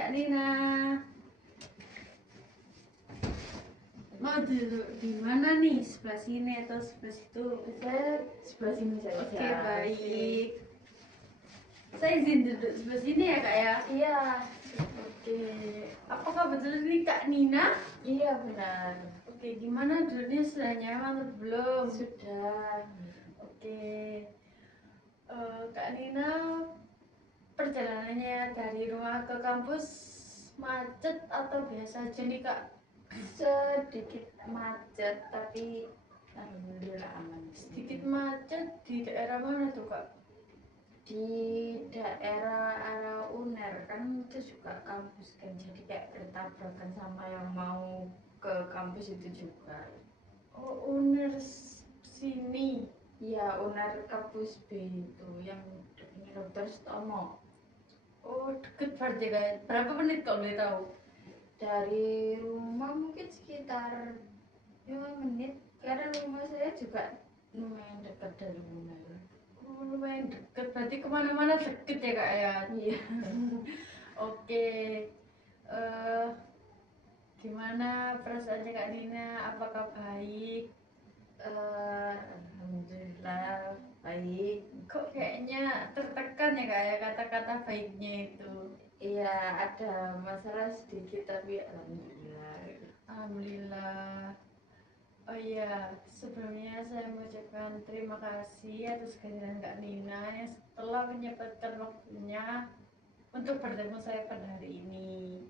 Kak Nina. Mau duduk di mana nih? Sebelah sini atau sebelah situ? Saya sebelah sini saja. Oke, baik. Saya izin duduk sebelah sini ya, Kak ya? Iya. Oke. Apakah betul ini Kak Nina? Iya benar. Oke, gimana duduknya, sudah nyaman atau belum? Sudah. Oke. Kak Nina, perjalanannya dari rumah ke kampus macet atau biasa aja nih, Kak? Sedikit macet tapi alhamdulillah aman. Sedikit macet di daerah mana tuh, Kak? Di daerah arah UNER kan itu juga kampus kan, jadi kayak bertabrakan sama yang mau ke kampus itu juga. Oh, UNER sini. Iya, UNER kampus B itu yang dekatnya Dr. Stomo. Oh, deket berarti, Kak. Berapa menit kalau boleh tahu? Dari rumah mungkin sekitar 5 menit, karena rumah saya juga lumayan dekat dari UNER. Oh, lumayan deket, berarti kemana-mana deket ya, Kak ya? Iya. Oke. eh Gimana perasaannya Kak Nina? Apakah baik? Alhamdulillah baik. Kok kayaknya tertekan ya, Kak ya, kata-kata baiknya itu? Iya, ada masalah sedikit tapi alhamdulillah. Alhamdulillah. Oh iya, sebelumnya saya mengucapkan terima kasih atas kehadiran Kak Nina yang telah menyempatkan waktunya untuk bertemu saya pada hari ini.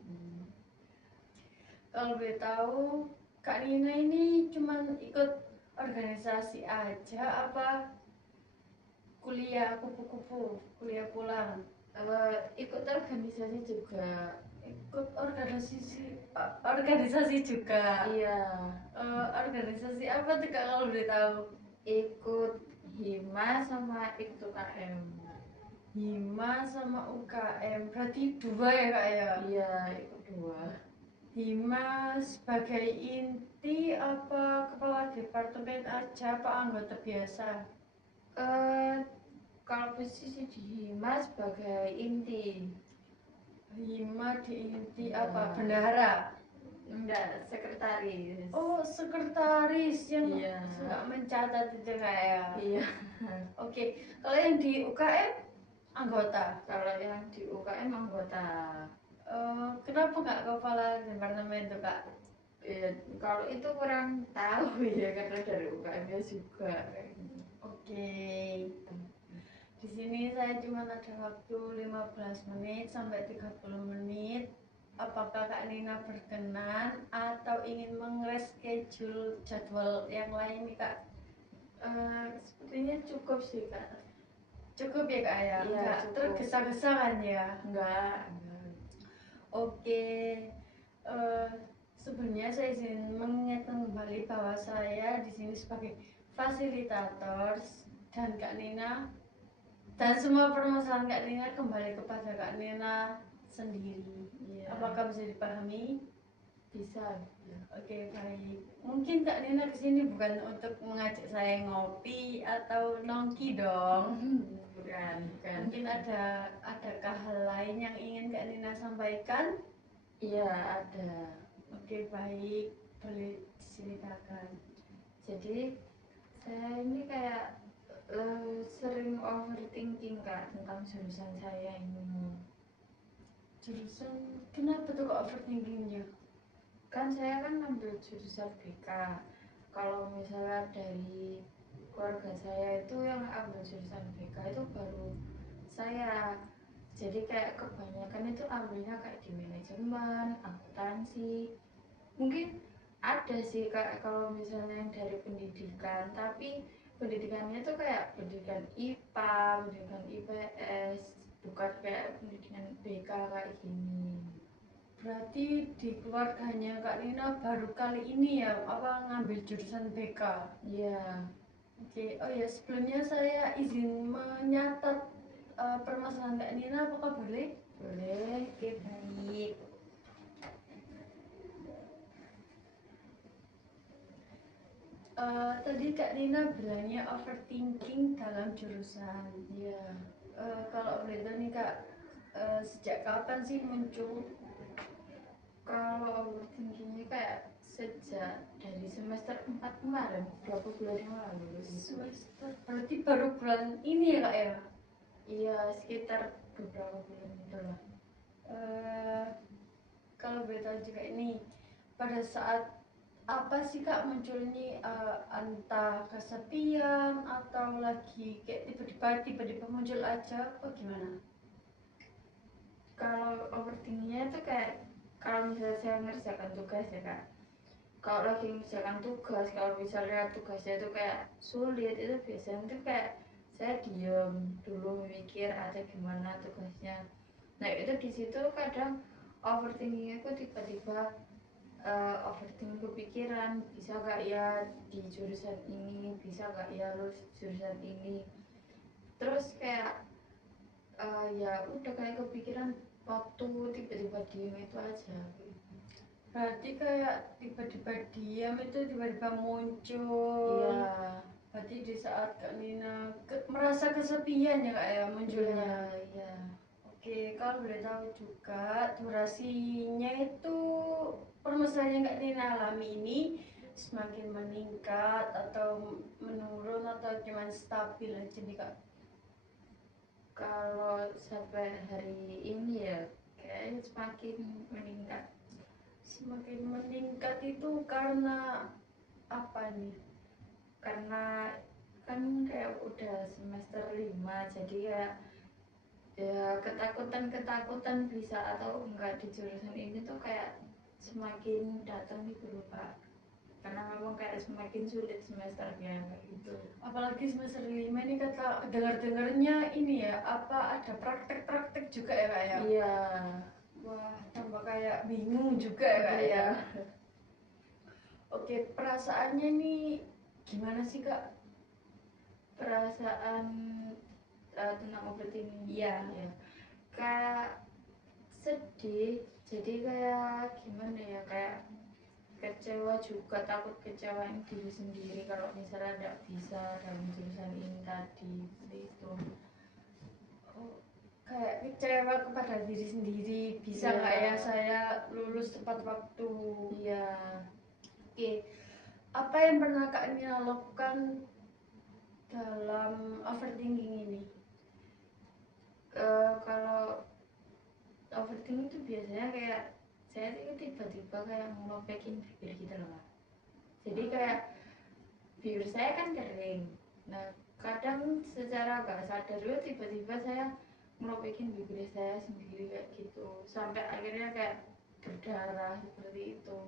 Kalau boleh tahu, Kak Nina ini cuman ikut organisasi aja apa kuliah kupu-kupu, kuliah pulang? Ikut organisasi juga. Ikut organisasi juga. Iya, Organisasi apa tuh Kak kalau boleh tahu? ikut Hima sama ikut UKM. Hima sama UKM, berarti dua ya Kak ya? Iya, ikut dua. Hima sebagai inti apa kepala departemen aja apa anggota biasa? Kalau posisi di Hima sebagai inti. Hima di inti Iya. apa? Bendahara? Enggak, sekretaris. Oh, sekretaris yang Iya. suka mencatat itu kayak. Iya. Oke, kalau yang di UKM anggota. Kalau yang di UKM anggota. Kenapa nggak kepala departemen tuh Kak? Ya, kalau itu kurang tahu ya, karena dari UKM nya juga. Oke. Di sini saya cuma ada waktu 15 menit sampai 30 menit. Apakah Kak Nina berkenan atau ingin nge-reschedule jadwal yang lain nih Kak? Sepertinya cukup sih Kak. Cukup ya Kak ya? Iya, Nggak cukup. tergesa-gesa kan ya? Enggak. Oke, sebelumnya saya izin mengingatkan kembali bahwa saya di sini sebagai fasilitator dan Kak Nina dan semua permasalahan Kak Nina kembali kepada Kak Nina sendiri. Iya. Apakah bisa dipahami? Bisa. Oke, baik. Mungkin Kak Nina kesini bukan untuk mengajak saya ngopi atau nongki dong. Bukan. Mungkin adakah hal lain yang ingin Kak Nina sampaikan? Iya, ada. Oke, baik. Boleh diceritakan. Jadi saya ini kayak sering overthinking Kak tentang jurusan saya ini. Jurusan, kenapa tuh kok overthinkingnya? Kan saya kan ambil jurusan BK. Kalau misalnya dari keluarga saya itu yang ambil jurusan BK itu baru saya. Jadi kayak kebanyakan itu ambilnya kayak di manajemen, akuntansi. Mungkin ada sih Kak kalau misalnya yang dari pendidikan, tapi pendidikannya tuh kayak pendidikan IPA, pendidikan IPS, bukan kayak pendidikan BK kayak gini. Berarti di keluarganya Kak Nina baru kali ini ya apa ngambil jurusan BK? Iya. Oke, oh ya sebelumnya saya izin menyatat permasalahan Kak Nina, apakah boleh? Boleh. Oke, baik. Tadi Kak Nina bilangnya overthinking dalam jurusan. Iya. Kalau boleh tahu nih Kak, sejak kapan sih muncul? Kalau overthinkingnya kayak sejak dari semester 4 kemarin, berapa bulan yang lalu gitu. Semester berarti baru bulan ini ya kak ya? Iya, sekitar beberapa bulan itu lah. Eh, Kalau boleh tahu juga ini pada saat apa sih kak munculnya, entah kesepian atau lagi kayak tiba-tiba muncul aja apa gimana? Kalau overthinkingnya itu kayak kalau misalnya saya ngerjakan tugas ya kak, kalau lagi ngerjakan tugas, kalau misalnya tugasnya itu kayak sulit, itu biasanya tuh kayak saya diem dulu mikir ada gimana tugasnya. Nah itu di situ kadang overthinking aku tiba-tiba overthinking kepikiran, bisa gak ya di jurusan ini, bisa gak ya lulus jurusan ini. Terus kayak ya udah kayak kepikiran waktu tiba-tiba diem itu aja. Berarti kayak tiba-tiba diam itu tiba-tiba muncul. Iya, Berarti di saat Kak Nina merasa kesepian ya kak ya munculnya. iya. Oke, kalau boleh tahu juga durasinya itu permasalahan yang Kak Nina alami ini semakin meningkat atau menurun atau cuman stabil aja nih kak? Kalau sampai hari ini ya kayaknya semakin meningkat. Semakin meningkat itu karena apa nih? Karena kan kayak udah semester 5, jadi kayak ya ketakutan bisa atau enggak di jurusan ini tuh kayak semakin datang gitu loh Pak. Karena memang kayak semakin sulit semesternya kayak gitu. Apalagi semester 5 ini kata dengar-dengarnya ini ya, apa ada praktek-praktek juga ya kak ya? Iya. Wah, tambah kayak bingung juga ya kak ya. Iya. Oke, perasaannya nih gimana sih kak? Perasaan tentang overthinking Iya. ya. Kayak sedih, jadi kayak gimana ya, kayak kecewa juga, takut kecewain diri sendiri kalau misalnya tidak bisa dalam jurusan ini tadi seperti itu. Oh, kayak kecewa kepada diri sendiri, bisa Iya. nggak ya saya lulus tepat waktu? Iya. Oke, apa yang pernah kak Nina lakukan dalam overthinking ini? Kalau overthinking itu biasanya kayak saya tuh tiba-tiba kayak ngelopekin bibir gitu loh Kak. Jadi kayak bibir saya kan kering, nah kadang secara gak sadar itu tiba-tiba saya ngelopekin bibir saya sendiri kayak gitu sampai akhirnya kayak berdarah seperti itu.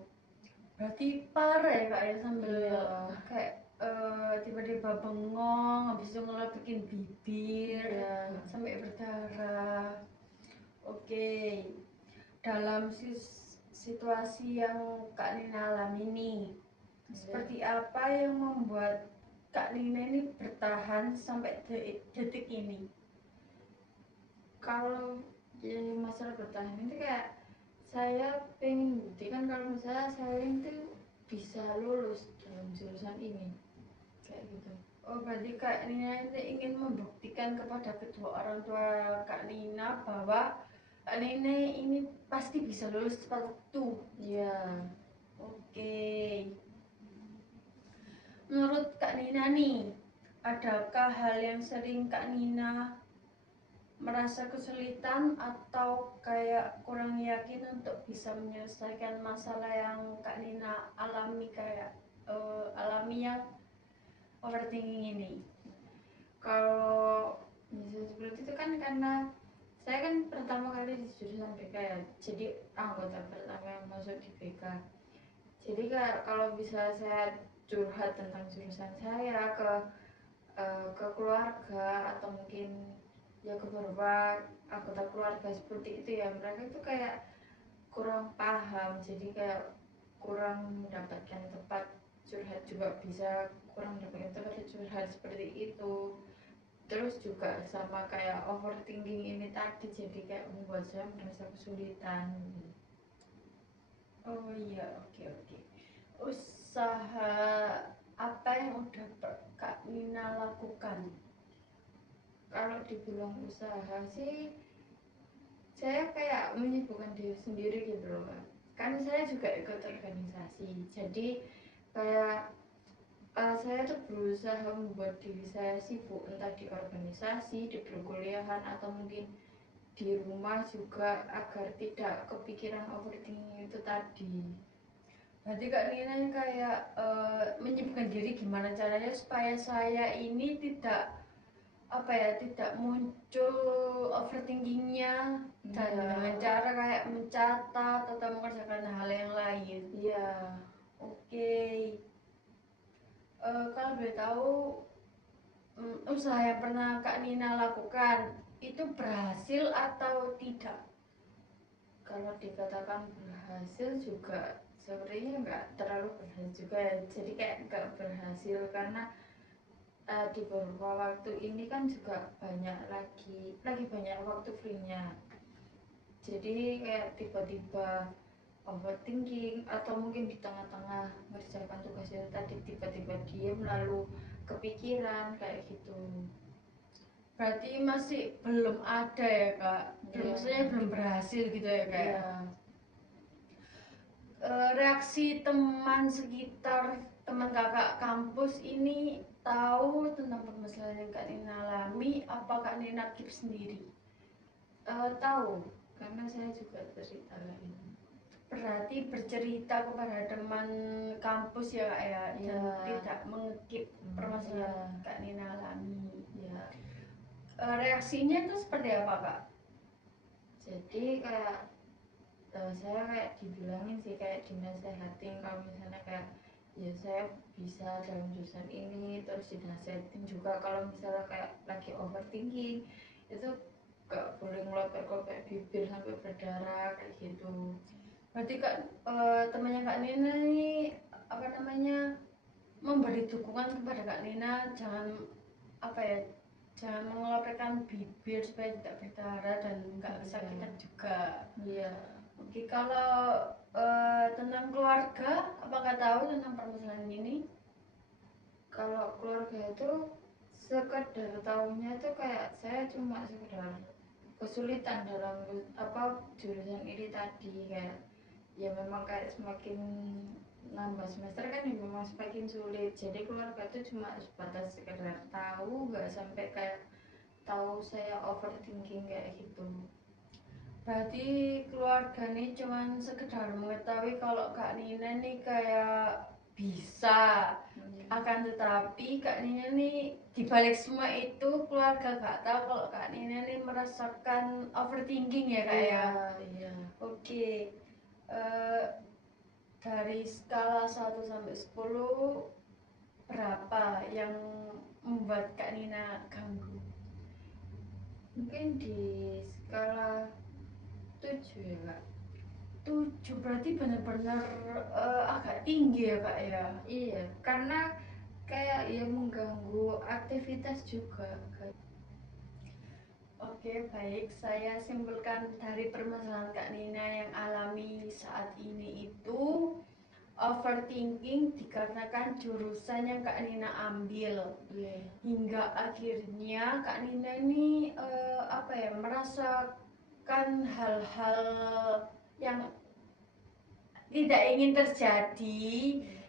Berarti parah ya kak ya, sambil Iya. kayak tiba-tiba bengong, habis itu ngelepekin bibir Iya. sampai berdarah. Oke, dalam situasi yang Kak Nina alami ini, seperti apa yang membuat Kak Nina ini bertahan sampai detik ini? Kalau jadi masalah bertahan itu kayak saya pengen buktikan kalau misalnya saya itu bisa lulus dalam jurusan ini kayak gitu. Oh, berarti Kak Nina ini ingin membuktikan kepada kedua orang tua Kak Nina bahwa Kak Nina ini pasti bisa lulus tepat waktu. Iya. Oke. Menurut Kak Nina nih, adakah hal yang sering Kak Nina merasa kesulitan atau kayak kurang yakin untuk bisa menyelesaikan masalah yang Kak Nina alami, kayak alami yang overthinking ini? Kalau bisa seperti itu kan karena saya kan pertama kali di jurusan BK ya, jadi anggota pertama yang masuk di BK. Jadi kalau bisa saya curhat tentang jurusan saya ke keluarga atau mungkin ya ke beberapa anggota keluarga seperti itu ya, mereka itu kayak kurang paham, jadi kayak kurang mendapatkan tempat curhat juga, bisa kurang mendapatkan tempat curhat seperti itu. Terus juga sama kayak overthinking ini tadi, jadi kayak membuat saya merasa kesulitan. Oh iya, oke oke. Usaha apa yang udah Kak Nina lakukan? Kalau dibilang usaha sih saya kayak menyibukkan diri sendiri gitu loh Kak. Kan saya juga ikut organisasi, jadi kayak saya tuh berusaha membuat diri saya sibuk entah di organisasi, di perkuliahan atau mungkin di rumah juga agar tidak kepikiran overthinking itu tadi. Berarti Kak Nina yang kayak menyibukkan diri gimana caranya supaya saya ini tidak tidak muncul overthinkingnya dan Iya. dengan cara kayak mencatat atau mengerjakan hal yang lain. Iya. Oke. Kalau boleh tahu usaha yang pernah Kak Nina lakukan itu berhasil atau tidak? Kalau dikatakan berhasil juga sebenarnya nggak terlalu berhasil juga ya. Jadi kayak nggak berhasil karena di beberapa waktu ini kan juga lagi banyak waktu free-nya. Jadi kayak tiba-tiba overthinking atau mungkin di tengah-tengah mengerjakan tugas itu tadi tiba-tiba diem lalu kepikiran kayak gitu. Berarti masih belum ada ya Kak? Iya. Maksudnya belum berhasil gitu ya Kak? Iya. Reaksi teman sekitar, teman kakak kampus ini tahu tentang permasalahan yang Kak Nina alami, apa Kak Nina keep sendiri? Tahu karena saya juga cerita ini. Berarti bercerita kepada teman kampus ya Kak ya, dan Iya. tidak mengekip permasalahan Iya. Kak Nina alami. Iya. Reaksinya itu seperti apa Kak? Jadi kayak saya kayak dibilangin sih, kayak dinasehatin kalau misalnya kayak ya saya bisa dalam jurusan ini, terus dinasehatin juga kalau misalnya kayak lagi overthinking itu gak boleh ngelopek-lopek bibir sampai berdarah kayak gitu. Berarti Kak, temannya Kak Nina ini memberi dukungan kepada Kak Nina, jangan mengelopekkan bibir supaya tidak berdarah dan nggak kesakitan juga. Iya. Oke, kalau tentang keluarga, apakah tahu tentang permasalahan ini? Kalau keluarga itu sekedar tahunya itu kayak saya cuma sekedar kesulitan dalam jurusan ini tadi, kayak ya memang kayak semakin nambah semester kan ya memang semakin sulit, jadi keluarga itu cuma sebatas sekedar tahu, nggak sampai kayak tahu saya overthinking kayak gitu. Berarti keluarga nih cuman sekedar mengetahui kalau Kak Nina nih kayak bisa, akan tetapi Kak Nina nih dibalik semua itu keluarga gak tahu kalau Kak Nina nih merasakan overthinking ya Kak ya. Iya. Oke. Eh, dari skala 1 sampai 10 berapa yang membuat Kak Nina ganggu? Mungkin di skala 7 ya Kak. 7 berarti benar-benar agak tinggi ya Kak ya. Iya, karena kayak ya mengganggu aktivitas juga. Oke, baik. Saya simpulkan dari permasalahan Kak Nina yang alami saat ini itu overthinking dikarenakan jurusan yang Kak Nina ambil. Iya. Hingga akhirnya Kak Nina ini merasakan hal-hal yang tidak ingin terjadi,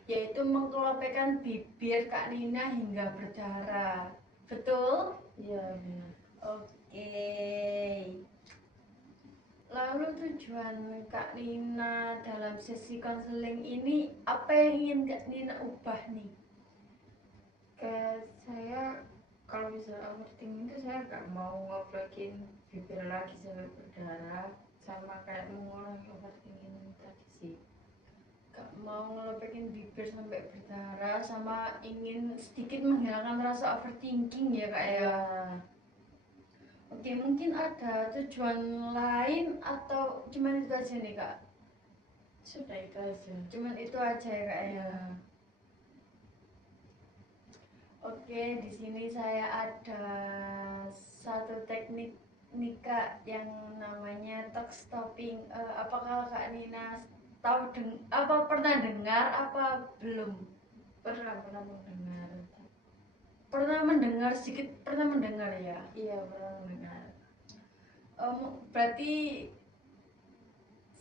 yaitu mengkelopekkan bibir Kak Nina hingga berdarah. Betul? Iya, benar. Oke. Lalu tujuan Kak Nina dalam sesi konseling ini apa yang ingin Kak Nina ubah nih? Kayak saya kalau misalnya overthinking itu saya gak mau ngoplokin bibir lagi sampai berdarah, sama kayak mengurangi overthinking tadi sih. Gak mau ngelepekin bibir sampai berdarah, sama ingin sedikit menghilangkan rasa overthinking ya Kak ya. Oke, mungkin ada tujuan lain atau cuman itu aja nih Kak? Sudah itu aja. Cuman itu aja ya Kak ya. Oke, di sini saya ada satu teknik nih Kak yang namanya talk stopping. Apakah Kak Nina pernah dengar apa belum? Pernah mendengar. Pernah mendengar sedikit, pernah mendengar ya? Iya, pernah mendengar. Berarti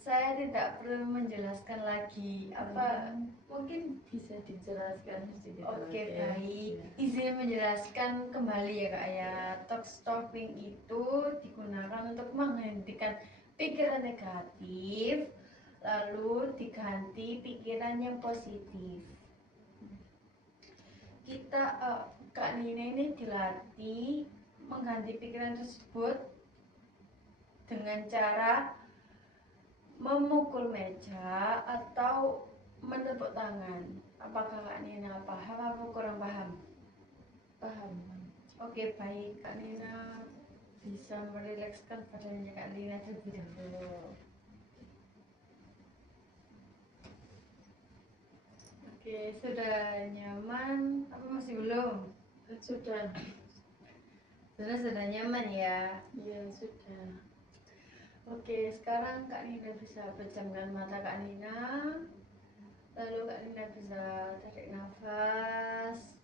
saya tidak perlu menjelaskan lagi apa. Mungkin bisa dijelaskan sedikit Oke, lagi. baik. Ya. Izin menjelaskan kembali ya Kak ya. Talk stopping itu digunakan untuk menghentikan pikiran negatif, lalu diganti pikiran yang positif. Kak Nina ini dilatih mengganti pikiran tersebut dengan cara memukul meja atau menepuk tangan. Apakah Kak Nina paham atau kurang paham? Paham. Oke, baik. Kak Nina bisa merilekskan badannya Kak Nina terlebih dahulu. Oke, sudah nyaman apa masih belum? Sudah. Sudah nyaman ya? Iya, sudah. Oke, sekarang Kak Nina bisa pejamkan mata Kak Nina. Lalu Kak Nina bisa tarik nafas.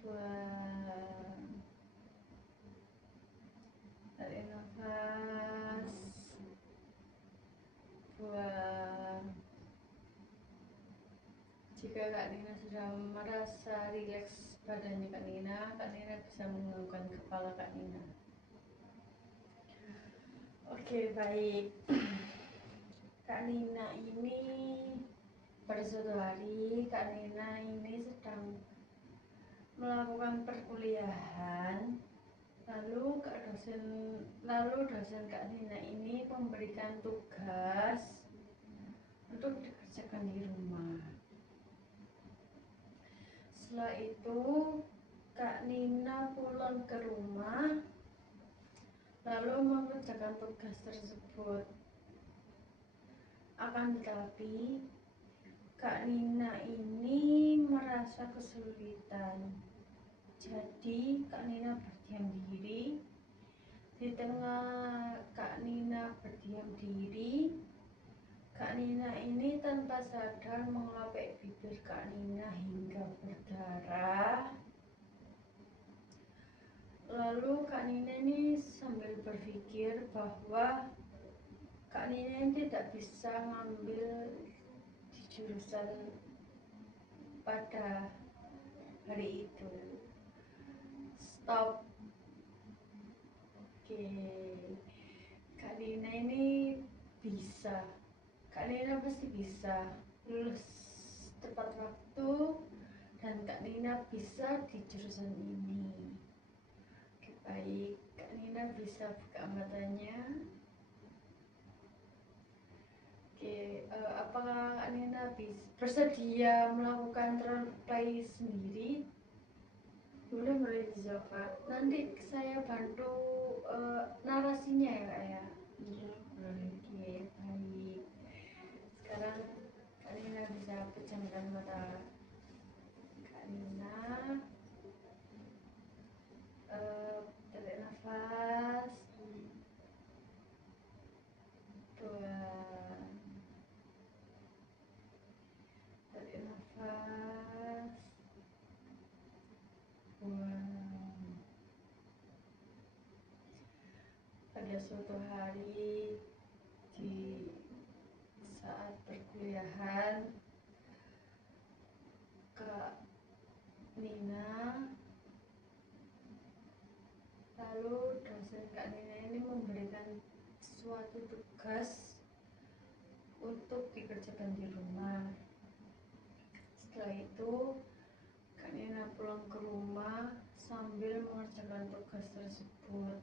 Buang. Tarik nafas. Buang. Jika Kak Nina sudah merasa rileks badannya Kak Nina bisa menganggukkan kepala Kak Nina. Oke, baik. Kak Nina ini pada suatu hari Kak Nina ini sedang melakukan perkuliahan, lalu dosen Kak Nina ini memberikan tugas untuk dikerjakan di rumah. Setelah itu Kak Nina pulang ke rumah lalu mengerjakan tugas tersebut. Akan tetapi Kak Nina ini merasa kesulitan. Jadi Kak Nina berdiam diri. Di tengah Kak Nina berdiam diri, Kak Nina ini tanpa sadar mengelapik bibir Kak Nina hingga berdarah. Lalu Kak Nina ini sambil berpikir bahwa Kak Nina ini tidak bisa ngambil di jurusan pada hari itu. Stop. Oke, Kak Nina ini bisa. Kak Nina pasti bisa lulus tepat waktu dan Kak Nina bisa di jurusan ini. Oke, baik. Kak Nina bisa buka matanya. Oke, apakah Kak Nina bersedia melakukan role play sendiri? Boleh dijawab, Kak. Nanti saya bantu narasinya ya Kak ya. Iya, boleh. Oke, baik. Sekarang Kak Nina bisa pejamkan mata Kak Nina. Tarik nafas. Buang. Tarik nafas. Buang. Pada suatu hari di saat perkuliahan, Kak Nina, lalu dosen Kak Nina ini memberikan suatu tugas untuk dikerjakan di rumah. Setelah itu Kak Nina pulang ke rumah sambil mengerjakan tugas tersebut.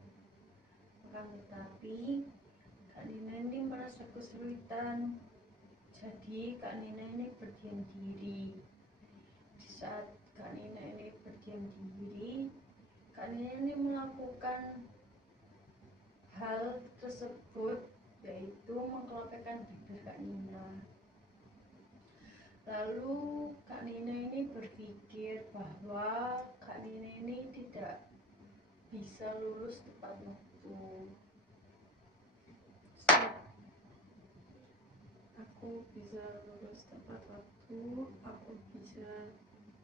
Akan tetapi Kak Nina ini merasa kesulitan. Jadi Kak Nina ini berdiam diri. Di saat Kak Nina ini berdiam diri, Kak Nina ini melakukan hal tersebut, yaitu mengkelopekkan bibir Kak Nina. Lalu Kak Nina ini berpikir bahwa Kak Nina ini tidak bisa lulus tepat waktu. Aku bisa lulus tepat waktu, aku bisa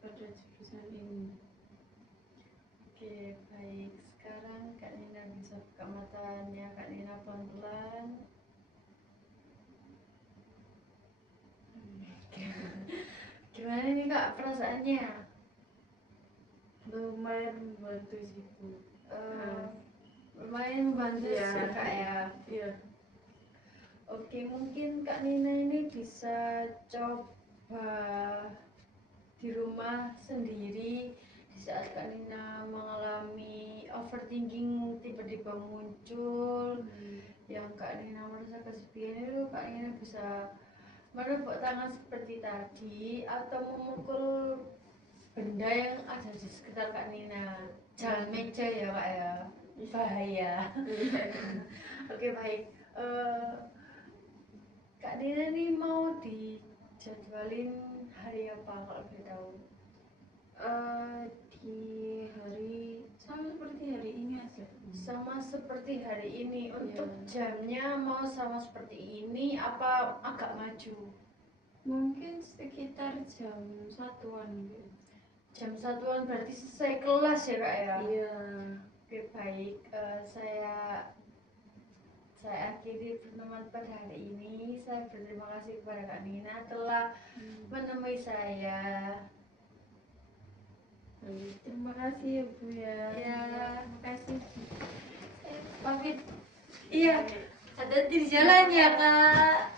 pada jurusan ini. Oke, baik. Sekarang Kak Nina bisa buka matanya Kak Nina pelan-pelan. Gimana nih Kak perasaannya? Lumayan membantu sih Bu. Lumayan membantu Iya. sih Kak ya. Iya. Oke, mungkin Kak Nina ini bisa coba di rumah sendiri di saat Kak Nina mengalami overthinking tiba-tiba muncul yang Kak Nina merasa kesepian itu, Kak Nina bisa menepuk tangan seperti tadi atau memukul benda yang ada di sekitar Kak Nina. Jangan meja ya Kak ya, bahaya. Oke baik. Kak Nina nih mau dijadwalin hari apa kalau boleh tahu? Di hari sama seperti hari ini aja. Sama seperti hari ini. Untuk Iya. jamnya mau sama seperti ini apa agak maju? Mungkin sekitar jam 1-an gitu. Jam 1-an berarti selesai kelas ya Kak ya? Iya. Oke baik. Saya akhiri pertemuan pada hari ini. Saya berterima kasih kepada Kak Nina telah menemui saya. Terima kasih ya Bu ya. Ya. Terima kasih. Pamit. Iya. Hati-hati di jalan ya Kak.